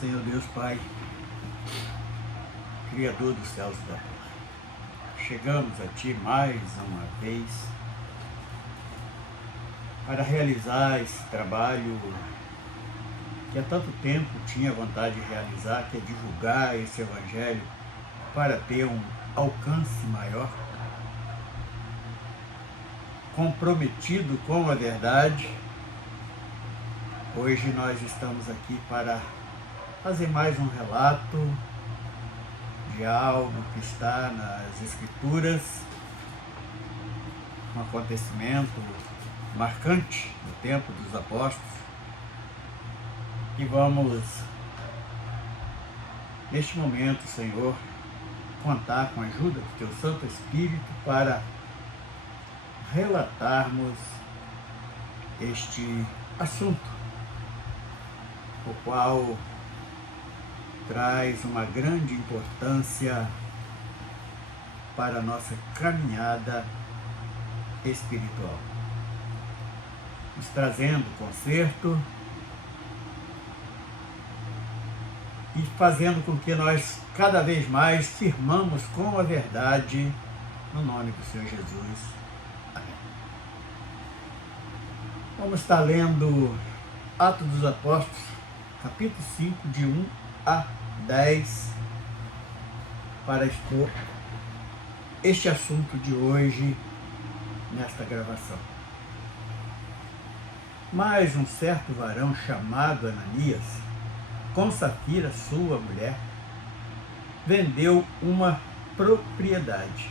Senhor Deus Pai, Criador dos céus e da terra, chegamos a Ti mais uma vez para realizar esse trabalho que há tanto tempo tinha vontade de realizar, que é divulgar esse Evangelho para ter um alcance maior, comprometido com a verdade. Hoje nós estamos aqui para fazer mais um relato de algo que está nas Escrituras, um acontecimento marcante no tempo dos apóstolos, e vamos, neste momento, Senhor, contar com a ajuda do Teu Santo Espírito para relatarmos este assunto, o qual traz uma grande importância para a nossa caminhada espiritual, nos trazendo conserto e fazendo com que nós cada vez mais firmamos com a verdade, no nome do Senhor Jesus. Amém. Vamos estar lendo Atos dos Apóstolos, capítulo 5, de 1 a 10, para expor este assunto de hoje nesta gravação. Mas um certo varão chamado Ananias, com Safira, sua mulher, vendeu uma propriedade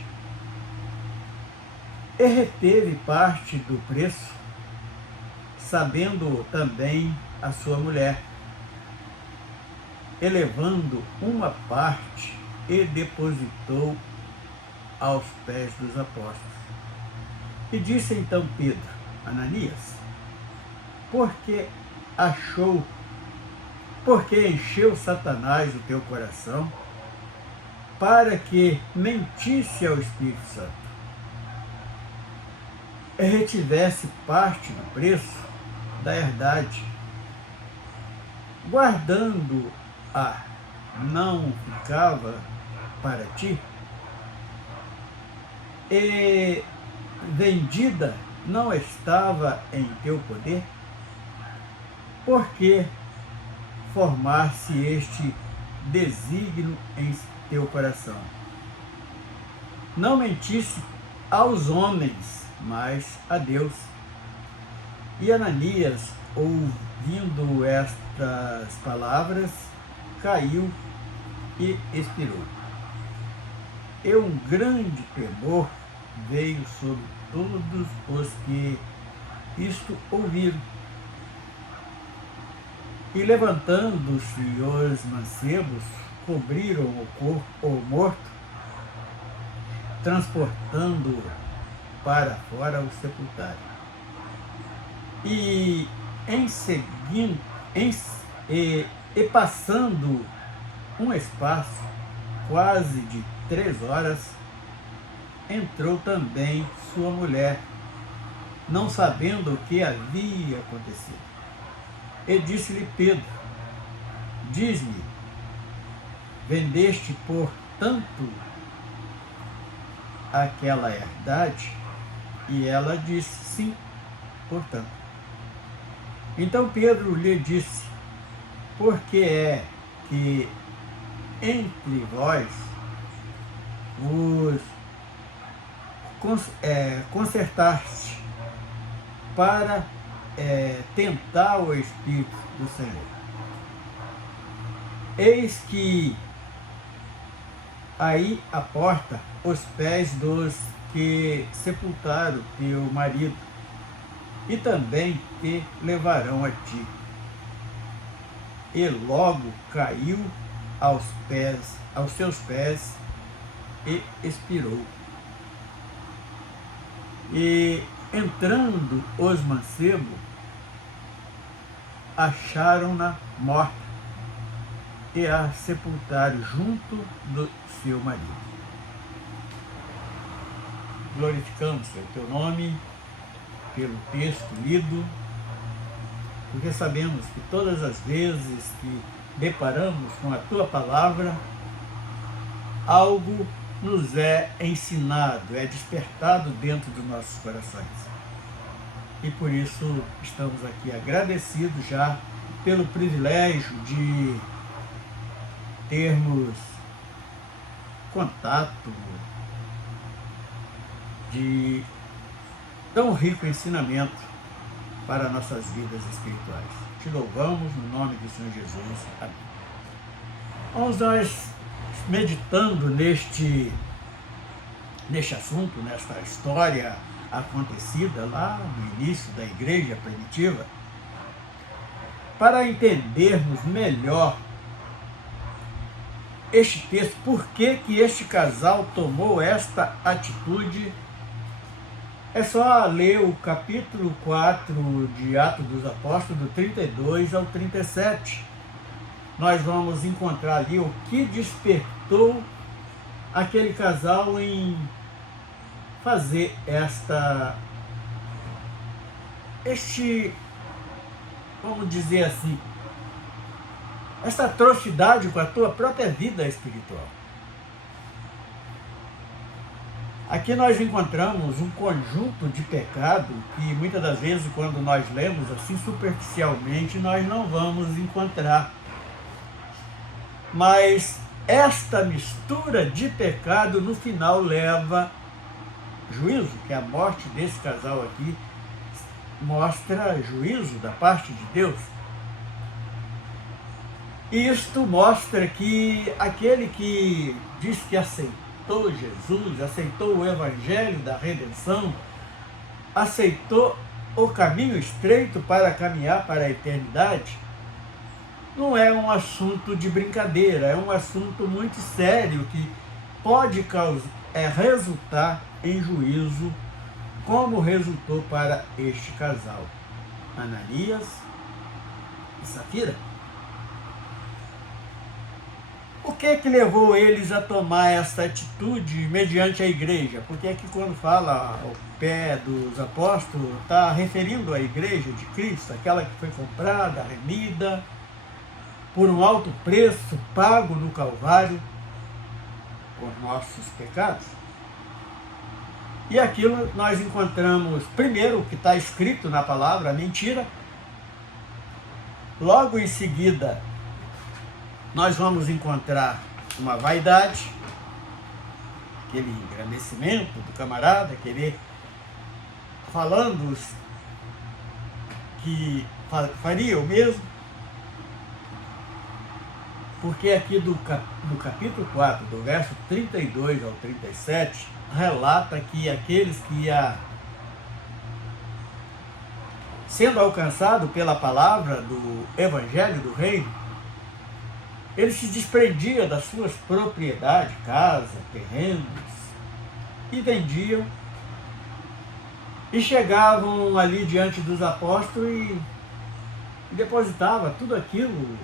e reteve parte do preço, sabendo também a sua mulher, elevando uma parte, e depositou aos pés dos apóstolos. E disse então Pedro: Ananias, porque encheu Satanás o teu coração, para que mentisse ao Espírito Santo, e retivesse parte do preço da herdade, guardando-a, não ficava para ti, e vendida não estava em teu poder? Porque formar-se este desígnio em teu coração? Não mentisse aos homens, mas a Deus. E Ananias, ouvindo estas palavras, caiu e expirou. E um grande temor veio sobre todos os que isto ouviram. E levantando-se os mancebos, cobriram o morto, transportando-o para fora o sepultário. E passando um espaço quase de 3 horas, entrou também sua mulher, não sabendo o que havia acontecido. E disse-lhe Pedro: diz-me, vendeste por tanto aquela herdade? E ela disse: sim, portanto. Então Pedro lhe disse: por que é que entre vós vos consertaste para tentar o Espírito do Senhor? Eis que aí à porta os pés dos que sepultaram teu marido, e também te levarão a ti. E logo caiu aos seus pés e expirou. E entrando os mancebos, acharam-na morta e a sepultaram junto do seu marido. Glorificamos o teu nome pelo texto lido, porque sabemos que todas as vezes que deparamos com a tua palavra, algo nos é ensinado, é despertado dentro dos nossos corações. E por isso estamos aqui agradecidos já pelo privilégio de termos contato de tão rico ensinamento para nossas vidas espirituais. Te louvamos no nome do Senhor Jesus. Amém. Vamos nós meditando neste assunto, nesta história acontecida lá no início da igreja primitiva, para entendermos melhor este texto, por que este casal tomou esta atitude. É só ler o capítulo 4 de Atos dos Apóstolos, do 32 ao 37. Nós vamos encontrar ali o que despertou aquele casal em fazer vamos dizer assim, esta atrocidade com a tua própria vida espiritual. Aqui nós encontramos um conjunto de pecado que muitas das vezes, quando nós lemos assim superficialmente, nós não vamos encontrar. Mas esta mistura de pecado no final leva juízo, que a morte desse casal aqui mostra juízo da parte de Deus. Isto mostra que aquele que diz que aceitou Jesus, aceitou o Evangelho da redenção, aceitou o caminho estreito para caminhar para a eternidade, não é um assunto de brincadeira, é um assunto muito sério que pode resultar em juízo, como resultou para este casal, Ananias e Safira. O que levou eles a tomar essa atitude mediante a igreja? Porque aqui quando fala ao pé dos apóstolos, está referindo à igreja de Cristo, aquela que foi comprada, remida, por um alto preço pago no Calvário, por nossos pecados. E aquilo nós encontramos, primeiro, o que está escrito na palavra, a mentira. Logo em seguida, nós vamos encontrar uma vaidade, aquele engrandecimento do camarada, querer falando que faria o mesmo. Porque aqui do capítulo 4, do verso 32 ao 37, relata que aqueles que sendo alcançado pela palavra do Evangelho do Reino, ele se desprendia das suas propriedades, casa, terrenos, e vendiam, e chegavam ali diante dos apóstolos e depositava tudo aquilo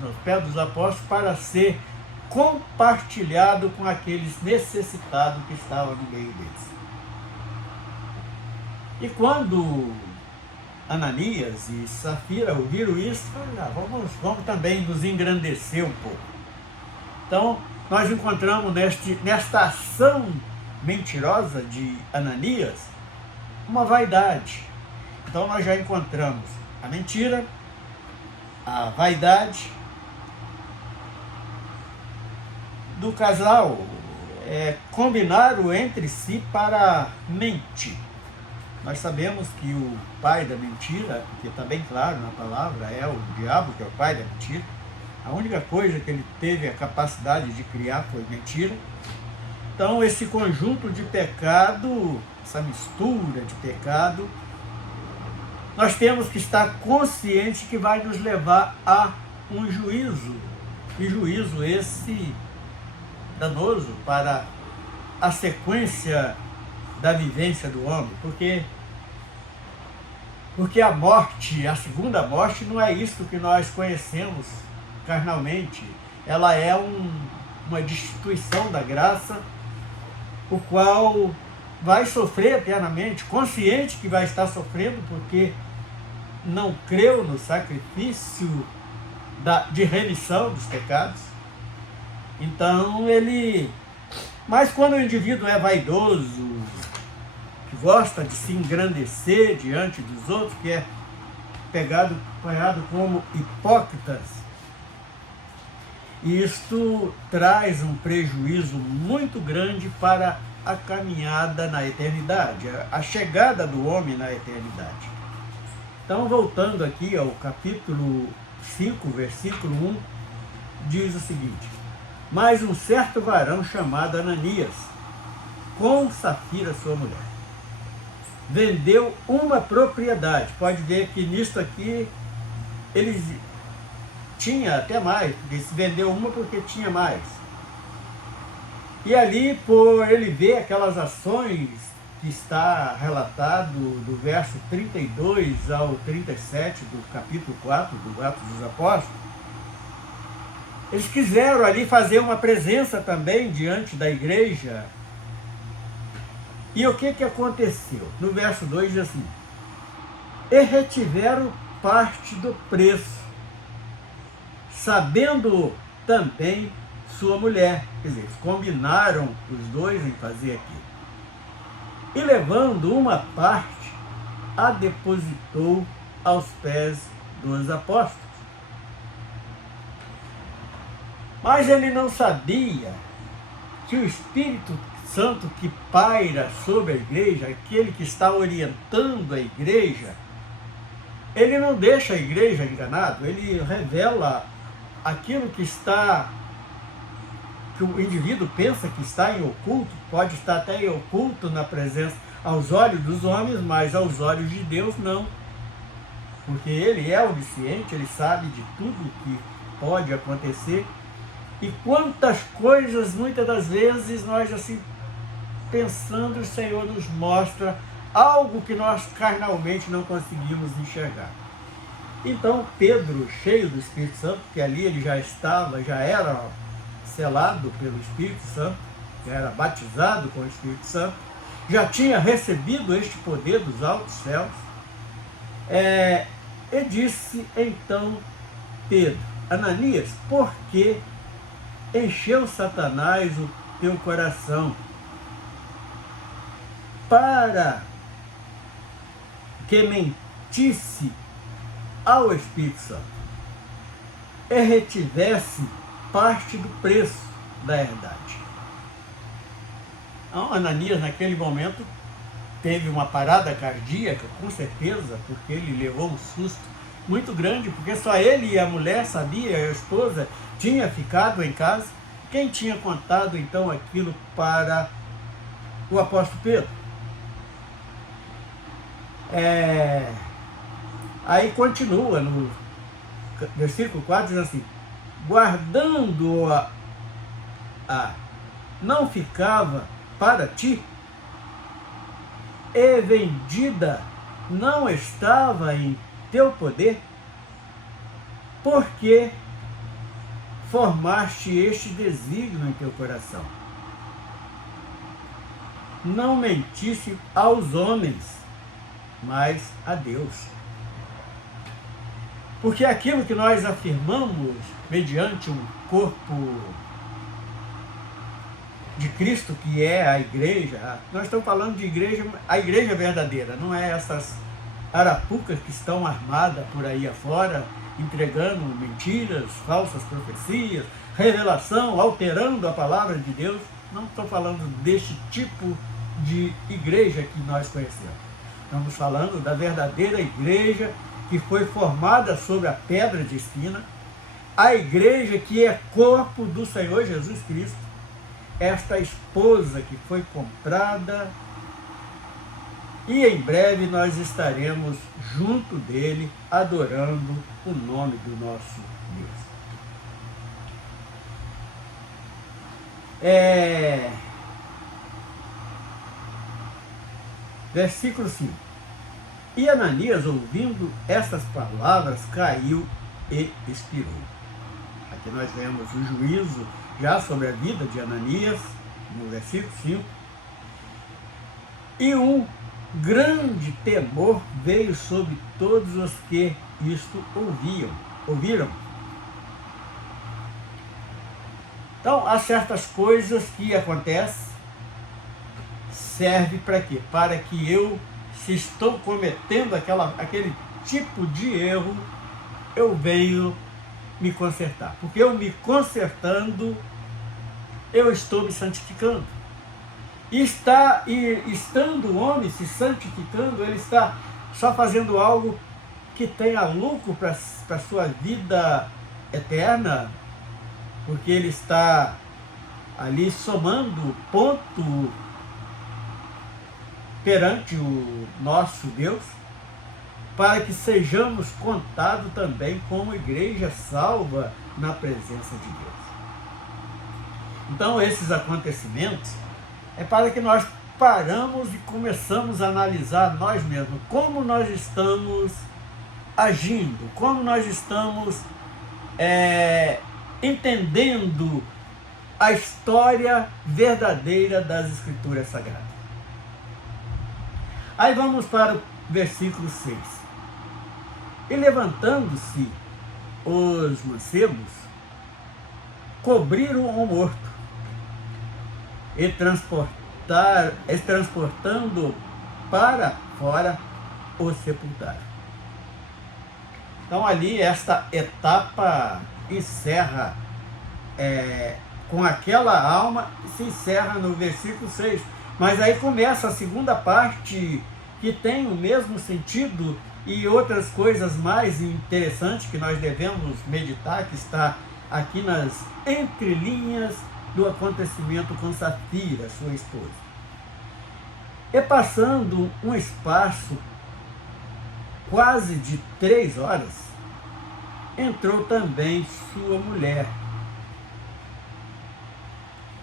nos pés dos apóstolos para ser compartilhado com aqueles necessitados que estavam no meio deles. E quando Ananias e Safira ouviram isso, falaram, vamos também nos engrandecer um pouco. Então, nós encontramos nesta ação mentirosa de Ananias uma vaidade. Então, nós já encontramos a mentira, a vaidade do casal, combinaram entre si para mentir. Nós sabemos que o pai da mentira, porque está bem claro na palavra, é o diabo que é o pai da mentira. A única coisa que ele teve a capacidade de criar foi mentira. Então esse conjunto de pecado, essa mistura de pecado, nós temos que estar conscientes que vai nos levar a um juízo. E juízo esse danoso para a sequência da vivência do homem, porque a morte, a segunda morte, não é isso que nós conhecemos carnalmente. Ela é uma destituição da graça, o qual vai sofrer eternamente, consciente que vai estar sofrendo, porque não creu no sacrifício de remissão dos pecados. Então mas quando o indivíduo é vaidoso, que gosta de se engrandecer diante dos outros, que é apanhado como hipócritas, isto traz um prejuízo muito grande para a caminhada na eternidade, a chegada do homem na eternidade. Então, voltando aqui ao capítulo 5, versículo 1, diz o seguinte: mas um certo varão chamado Ananias, com Safira sua mulher, vendeu uma propriedade. Pode ver que nisso aqui eles tinha até mais, porque se vendeu uma porque tinha mais. E ali, por ele ver aquelas ações que está relatado do verso 32 ao 37 do capítulo 4 do Atos dos Apóstolos, eles quiseram ali fazer uma presença também diante da igreja. E o que aconteceu? No verso 2 diz assim: e retiveram parte do preço, sabendo também sua mulher. Quer dizer, eles combinaram os dois em fazer aquilo. E levando uma parte, a depositou aos pés dos apóstolos. Mas ele não sabia que o Espírito Santo que paira sobre a igreja, aquele que está orientando a igreja, ele não deixa a igreja enganada, ele revela aquilo que o indivíduo pensa que está em oculto, pode estar até em oculto na presença, aos olhos dos homens, mas aos olhos de Deus não. Porque ele é onisciente, ele sabe de tudo que pode acontecer. E quantas coisas, muitas das vezes, nós assim, pensando, o Senhor nos mostra algo que nós carnalmente não conseguimos enxergar. Então Pedro, cheio do Espírito Santo, que ali ele já era selado pelo Espírito Santo, já era batizado com o Espírito Santo, já tinha recebido este poder dos altos céus, e disse então Pedro: Ananias, por que encheu Satanás o teu coração para que mentisse ao Espírito Santo e retivesse parte do preço da herdade? Então, Ananias, naquele momento, teve uma parada cardíaca, com certeza, porque ele levou um susto muito grande, porque só ele e a mulher sabia, a esposa tinha ficado em casa. Quem tinha contado, então, aquilo para o apóstolo Pedro? Aí continua no versículo 4, diz assim: guardando-a não ficava para ti, e vendida não estava em teu poder, porque formaste este desígnio em teu coração. Não mentisse aos homens, mas a Deus. Porque aquilo que nós afirmamos mediante um corpo de Cristo, que é a igreja, nós estamos falando de igreja, a igreja verdadeira, não é essas arapucas que estão armadas por aí afora, entregando mentiras, falsas profecias, revelação, alterando a palavra de Deus. Não estou falando deste tipo de igreja que nós conhecemos. Estamos falando da verdadeira igreja que foi formada sobre a pedra de espina, a igreja que é corpo do Senhor Jesus Cristo, esta esposa que foi comprada, e em breve nós estaremos junto dele, adorando o nome do nosso Deus. Versículo 5. E Ananias, ouvindo essas palavras, caiu e expirou. Aqui nós vemos o juízo já sobre a vida de Ananias, no versículo 5. E um grande temor veio sobre todos os que isto ouviram. Então, há certas coisas que acontecem, serve para quê? Para que eu, se estou cometendo aquele tipo de erro, eu venho me consertar. Porque eu me consertando, eu estou me santificando. E estando o homem se santificando, ele está só fazendo algo que tenha lucro para a sua vida eterna, porque ele está ali somando ponto perante o nosso Deus, para que sejamos contados também como igreja salva na presença de Deus. Então, esses acontecimentos é para que nós paramos e começamos a analisar nós mesmos, como nós estamos agindo, como nós estamos entendendo a história verdadeira das Escrituras Sagradas. Aí vamos para o versículo 6. E levantando-se os mancebos, cobriram o morto, e transportando para fora, o sepultaram. Então ali esta etapa encerra com aquela alma, se encerra no versículo 6. Mas aí começa a segunda parte, que tem o mesmo sentido e outras coisas mais interessantes que nós devemos meditar, que está aqui nas entrelinhas do acontecimento com Safira, sua esposa. E passando um espaço quase de 3 horas, entrou também sua mulher,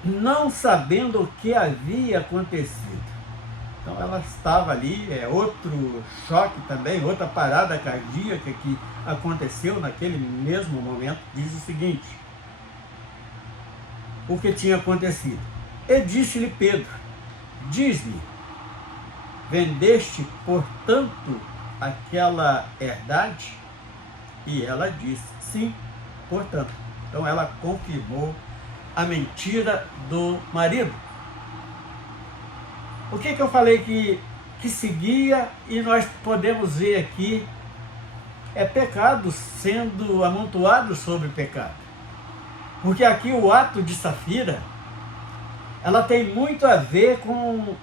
não sabendo o que havia acontecido. Então ela estava ali, outro choque também, outra parada cardíaca que aconteceu naquele mesmo momento. Diz o seguinte: o que tinha acontecido. E disse-lhe Pedro: diz-me, vendeste, portanto, aquela herdade? E ela disse: sim, portanto. Então ela confirmou a mentira do marido. O que eu falei que seguia, e nós podemos ver aqui, pecado sendo amontoado sobre pecado. Porque aqui o ato de Safira, ela tem muito a ver com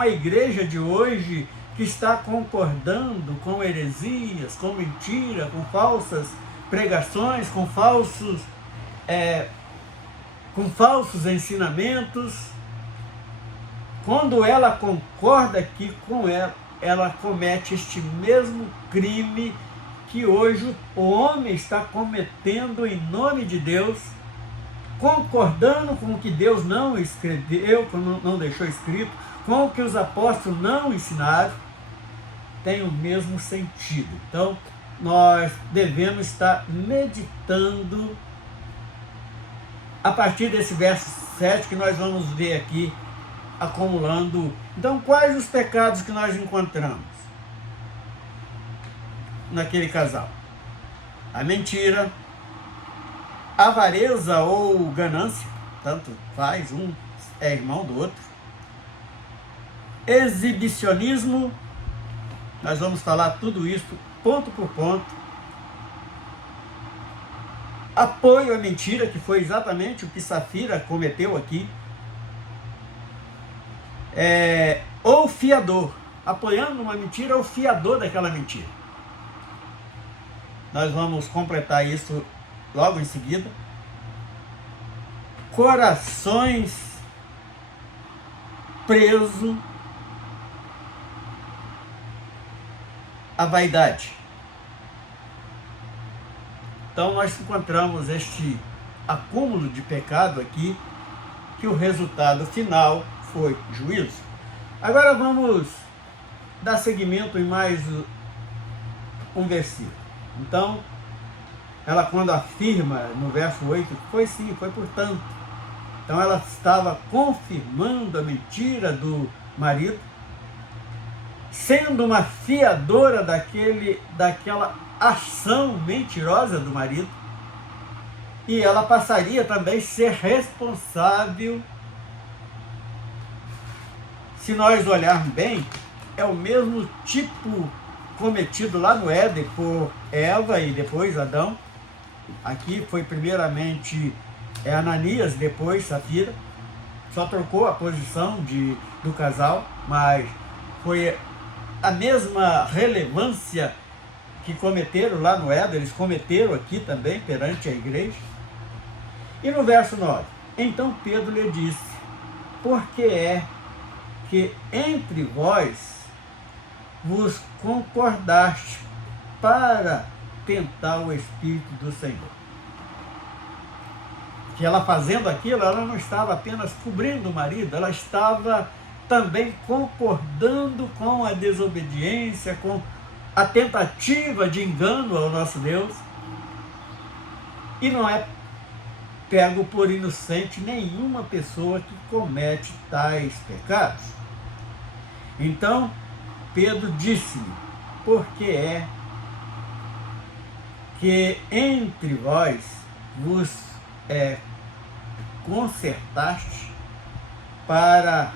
a igreja de hoje, que está concordando com heresias, com mentira, com falsas pregações, com falsos ensinamentos. Quando ela concorda aqui com ela comete este mesmo crime que hoje o homem está cometendo em nome de Deus, concordando com o que Deus não escreveu, não deixou escrito, com o que os apóstolos não ensinaram, tem o mesmo sentido. Então, nós devemos estar meditando a partir desse verso 7 que nós vamos ver aqui, acumulando. Então, quais os pecados que nós encontramos naquele casal? A mentira, a avareza ou ganância, tanto faz, um é irmão do outro. Exibicionismo, nós vamos falar tudo isso ponto por ponto. Apoio à mentira, que foi exatamente o que Safira cometeu aqui. Ou fiador, apoiando uma mentira, ou fiador daquela mentira. Nós vamos completar isso logo em seguida. Corações presos à vaidade. Então nós encontramos este acúmulo de pecado aqui, que o resultado final foi juízo. Agora vamos dar seguimento em mais um versículo. Então, ela quando afirma no verso 8, foi sim, foi portanto. Então ela estava confirmando a mentira do marido, sendo uma fiadora daquela ação mentirosa do marido, e ela passaria também a ser responsável. Se nós olharmos bem, é o mesmo tipo cometido lá no Éden por Eva e depois Adão. Aqui foi primeiramente Ananias, depois Safira. Só trocou a posição do casal, mas foi a mesma relevância que cometeram lá no Éden, eles cometeram aqui também perante a igreja. E no verso 9, então Pedro lhe disse, porque é que entre vós vos concordaste para tentar o Espírito do Senhor. Que ela fazendo aquilo, ela não estava apenas cobrindo o marido, ela estava também concordando com a desobediência, com a tentativa de engano ao nosso Deus. E não é pego por inocente nenhuma pessoa que comete tais pecados. Então, Pedro disse-lhe, porque é que entre vós vos concertaste para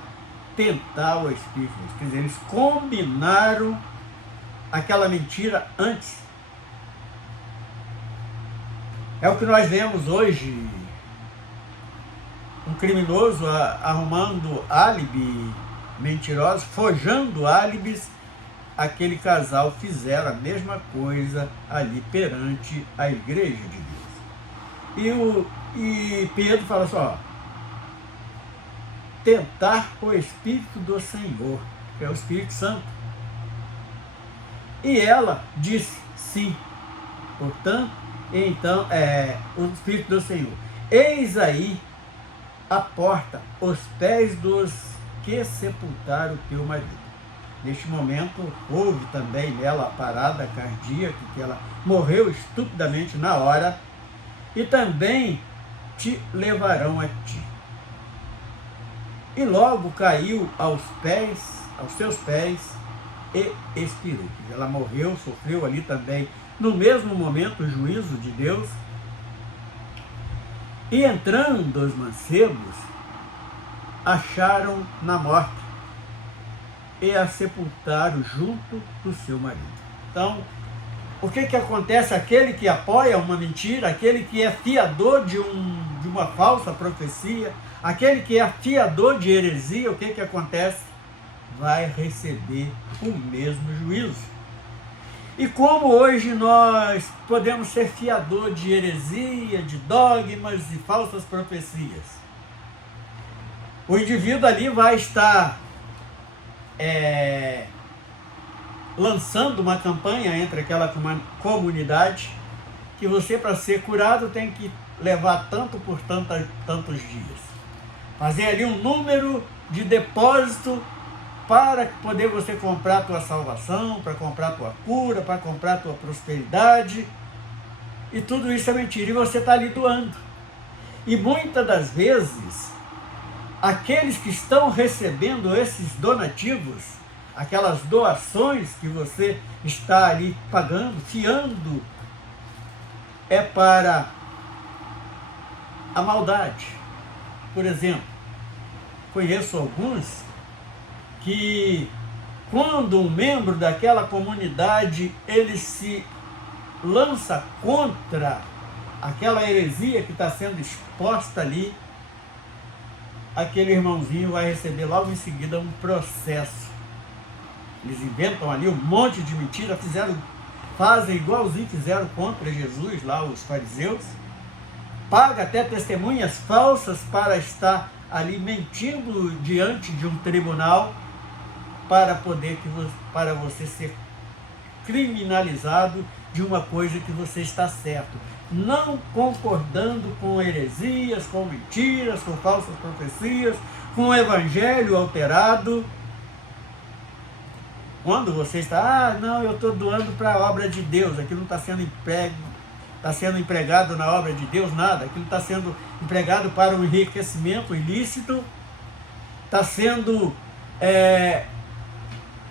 tentar o Espírito. Quer dizer, eles combinaram aquela mentira antes. É o que nós vemos hoje, um criminoso arrumando álibi mentirosos, forjando álibis. Aquele casal fizeram a mesma coisa ali perante a igreja de Deus. E Pedro fala assim, ó, tentar o Espírito do Senhor, que é o Espírito Santo. E ela disse sim. Portanto, então, o Espírito do Senhor. Eis aí a porta, os pés dos que sepultaram o teu marido. Neste momento, houve também nela a parada cardíaca, que ela morreu estupidamente na hora, e também te levarão a ti. E logo caiu aos seus pés, e expirou. Ela morreu, sofreu ali também, no mesmo momento, o juízo de Deus. E entrando os mancebos, acharam na morte, e a sepultaram junto do seu marido. Então, o que acontece? Aquele que apoia uma mentira, aquele que é fiador de uma falsa profecia, aquele que é fiador de heresia, o que acontece? Vai receber o mesmo juízo. E como hoje nós podemos ser fiador de heresia, de dogmas e falsas profecias? O indivíduo ali vai estar lançando uma campanha entre aquela comunidade, que você, para ser curado, tem que levar tanto por tantos dias. Fazer ali um número de depósito para poder você comprar a tua salvação, para comprar a tua cura, para comprar a tua prosperidade. E tudo isso é mentira, e você está ali doando. E muitas das vezes, aqueles que estão recebendo esses donativos, aquelas doações que você está ali pagando, fiando, é para a maldade. Por exemplo, conheço alguns que, quando um membro daquela comunidade ele se lança contra aquela heresia que está sendo exposta ali, aquele irmãozinho vai receber logo em seguida um processo. Eles inventam ali um monte de mentira, fazem igualzinho fizeram contra Jesus, lá os fariseus, paga até testemunhas falsas para estar ali mentindo diante de um tribunal, para você ser criminalizado de uma coisa que você está certo, não concordando com heresias, com mentiras, com falsas profecias, com o evangelho alterado. Quando você está, não, eu estou doando para a obra de Deus, aquilo não está sendo empregado na obra de Deus, nada, aquilo está sendo empregado para um enriquecimento ilícito, está sendo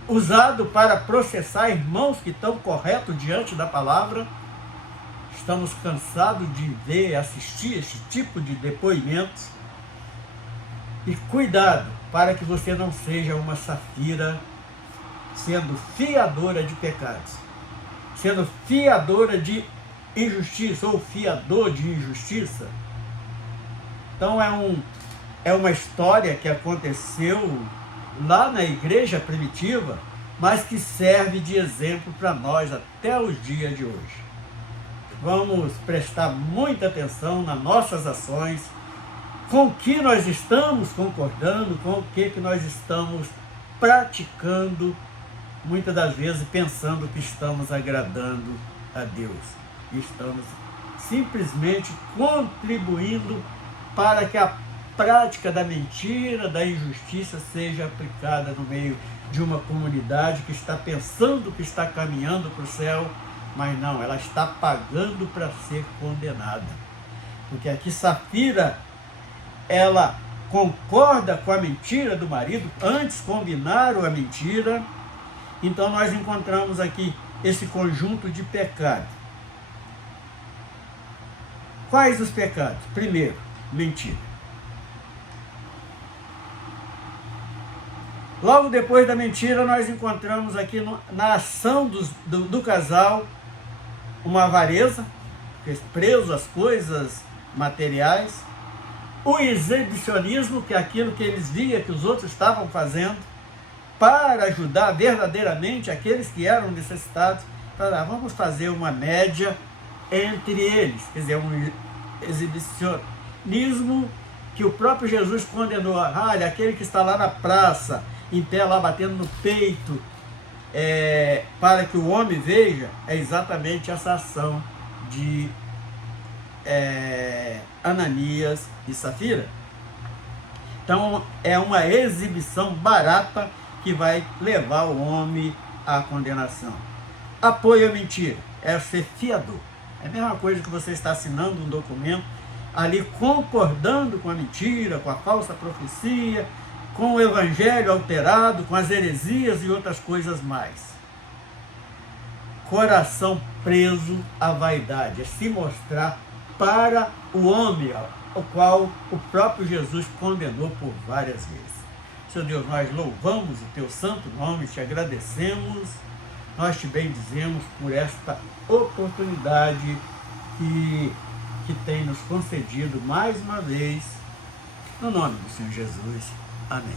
usado para processar irmãos que estão corretos diante da palavra, estamos cansados de ver, assistir esse tipo de depoimentos. E cuidado para que você não seja uma safira sendo fiadora de pecados, sendo fiadora de injustiça ou fiador de injustiça. Então é uma história que aconteceu lá na igreja primitiva, mas que serve de exemplo para nós até os dias de hoje. Vamos prestar muita atenção nas nossas ações, com o que nós estamos concordando, com o que nós estamos praticando, muitas das vezes pensando que estamos agradando a Deus. Estamos simplesmente contribuindo para que a prática da mentira, da injustiça seja aplicada no meio de uma comunidade que está pensando que está caminhando para o céu, mas não, ela está pagando para ser condenada. Porque aqui Safira, ela concorda com a mentira do marido, antes combinaram a mentira. Então nós encontramos aqui esse conjunto de pecados. Quais os pecados? Primeiro, mentira. Logo depois da mentira, nós encontramos aqui na ação do casal uma avareza, preso às coisas materiais, o exibicionismo, que é aquilo que eles viam que os outros estavam fazendo, para ajudar verdadeiramente aqueles que eram necessitados, para vamos fazer uma média entre eles, quer dizer, um exibicionismo que o próprio Jesus condenou. Olha, aquele que está lá na praça, em pé lá batendo no peito, para que o homem veja, é exatamente essa ação de Ananias e Safira. Então é uma exibição barata que vai levar o homem à condenação. Apoio à mentira é ser fiador. É a mesma coisa que você está assinando um documento ali concordando com a mentira, com a falsa profecia, com o evangelho alterado, com as heresias e outras coisas mais. Coração preso à vaidade, é se mostrar para o homem, o qual o próprio Jesus condenou por várias vezes. Senhor Deus, nós louvamos o teu santo nome, te agradecemos, nós te bendizemos por esta oportunidade que tem nos concedido mais uma vez, no nome do Senhor Jesus. Amém.